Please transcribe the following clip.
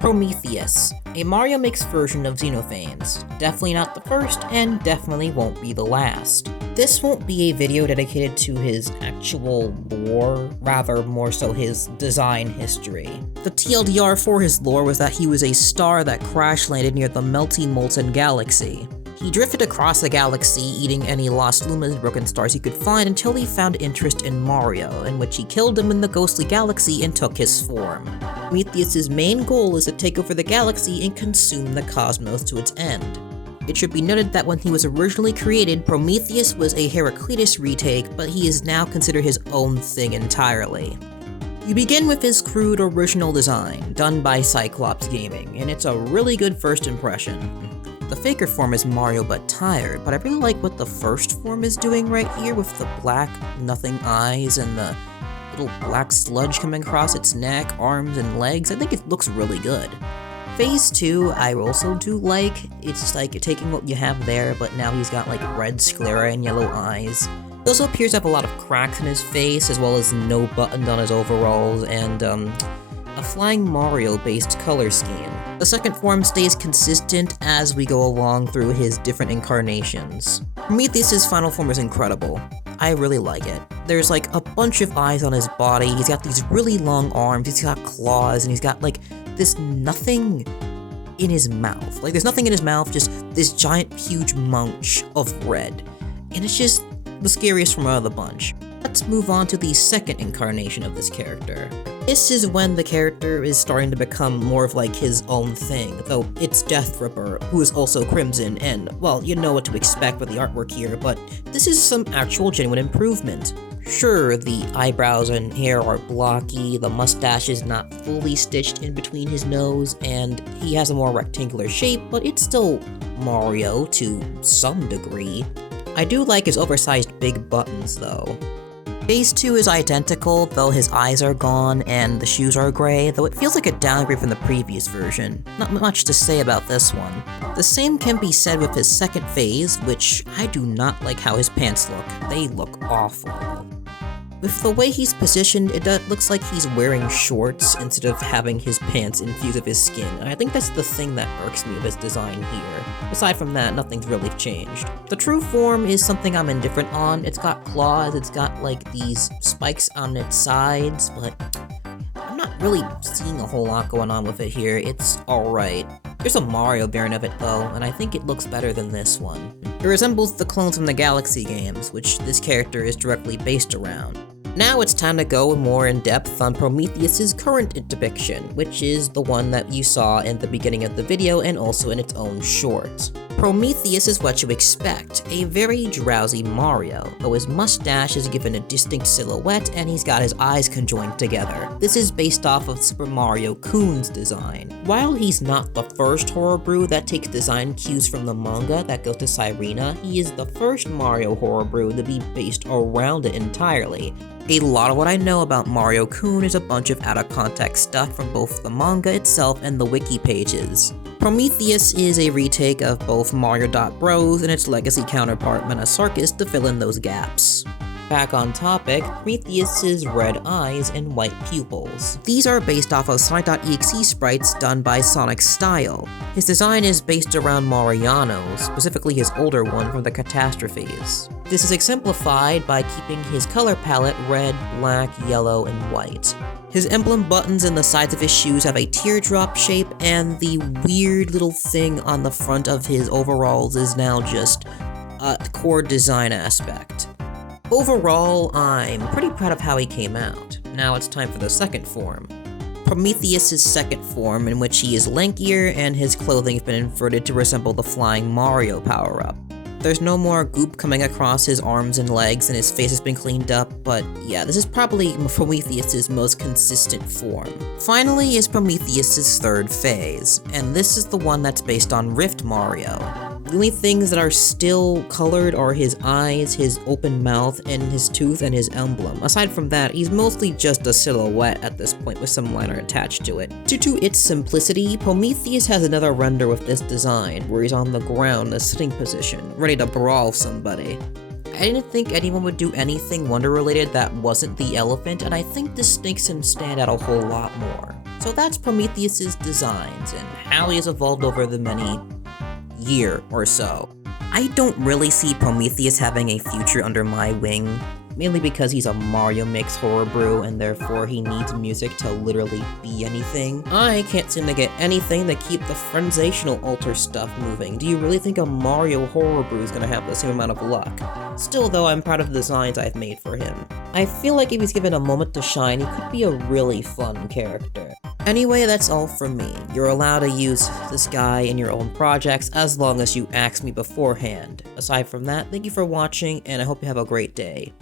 Prometheus, a Mario Mix version of Xenophans. Definitely not the first, and definitely won't be the last. This won't be a video dedicated to his actual lore, rather more so his design history. The TLDR for his lore was that he was a star that crash-landed near the melting molten galaxy. He drifted across the galaxy, eating any lost luminous broken stars he could find until he found interest in Mario, in which he killed him in the ghostly galaxy and took his form. Prometheus' main goal is to take over the galaxy and consume the cosmos to its end. It should be noted that when he was originally created, Prometheus was a Heraclitus retake, but he is now considered his own thing entirely. You begin with his crude original design, done by Cyclops Gaming, and it's a really good first impression. The faker form is Mario but tired, but I really like what the first form is doing right here with the black, nothing eyes and the little black sludge coming across its neck, arms, and legs. I think it looks really good. Phase 2, I also do like. It's like taking what you have there, but now he's got like red sclera and yellow eyes. He also appears to have a lot of cracks in his face, as well as no buttons on his overalls, and a flying Mario-based color scheme. The second form stays consistent as we go along through his different incarnations. Prometheus' final form is incredible. I really like it. There's like a bunch of eyes on his body, he's got these really long arms, he's got claws, and he's got like this nothing in his mouth. Like there's nothing in his mouth, just this giant huge munch of red. And it's just the scariest from out of the bunch. Let's move on to the second incarnation of this character. This is when the character is starting to become more of like his own thing, though it's Death Ripper, who is also Crimson, and, well, you know what to expect with the artwork here, but this is some actual genuine improvement. Sure, the eyebrows and hair are blocky, the mustache is not fully stitched in between his nose, and he has a more rectangular shape, but it's still Mario to some degree. I do like his oversized big buttons, though. Phase 2 is identical, though his eyes are gone and the shoes are gray, though it feels like a downgrade from the previous version. Not much to say about this one. The same can be said with his second phase, which I do not like how his pants look. They look awful. With the way he's positioned, it looks like he's wearing shorts instead of having his pants infused with his skin, and I think that's the thing that irks me with his design here. Aside from that, nothing's really changed. The true form is something I'm indifferent on. It's got claws, it's got like these spikes on its sides, but I'm not really seeing a whole lot going on with it here. It's alright. There's a Mario variant of it though, and I think it looks better than this one. It resembles the clones from the Galaxy games, which this character is directly based around. Now it's time to go more in depth on Prometheus' current depiction, which is the one that you saw in the beginning of the video and also in its own short. Prometheus is what you expect, a very drowsy Mario, though his mustache is given a distinct silhouette and he's got his eyes conjoined together. This is based off of Super Mario-Kun's design. While he's not the first Horrorbrew that takes design cues from the manga that goes to Sirena, he is the first Mario Horrorbrew to be based around it entirely. A lot of what I know about Mario-Kun is a bunch of out-of-context stuff from both the manga itself and the wiki pages. Prometheus is a retake of both Mario.Bros and its legacy counterpart Manasarkis to fill in those gaps. Back on topic, Prometheus' red eyes and white pupils. These are based off of Sonic.exe sprites done by Sonic Style. His design is based around Mariano, specifically his older one from the Catastrophes. This is exemplified by keeping his color palette red, black, yellow, and white. His emblem buttons and the sides of his shoes have a teardrop shape, and the weird little thing on the front of his overalls is now just a core design aspect. Overall, I'm pretty proud of how he came out. Now it's time for the second form. Prometheus' second form, in which he is lankier and his clothing has been inverted to resemble the flying Mario power-up. There's no more goop coming across his arms and legs, and his face has been cleaned up, but yeah, this is probably Prometheus' most consistent form. Finally is Prometheus' third phase, and this is the one that's based on Rift Mario. The only things that are still colored are his eyes, his open mouth, and his tooth and his emblem. Aside from that, he's mostly just a silhouette at this point with some liner attached to it. Due to its simplicity, Prometheus has another render with this design, where he's on the ground in a sitting position, ready to brawl somebody. I didn't think anyone would do anything Wonder related that wasn't the elephant, and I think this makes him stand out a whole lot more. So that's Prometheus's designs and how he has evolved over the many year or so. I don't really see Prometheus having a future under my wing, mainly because he's a Mario mix Horrorbrew and therefore he needs music to literally be anything. I can't seem to get anything to keep the frenzational alter stuff moving. Do you really think a Mario Horrorbrew is gonna have the same amount of luck? Still though, I'm proud of the designs I've made for him. I feel like if he's given a moment to shine, he could be a really fun character. Anyway, that's all from me. You're allowed to use this guy in your own projects as long as you ask me beforehand. Aside from that, thank you for watching and I hope you have a great day.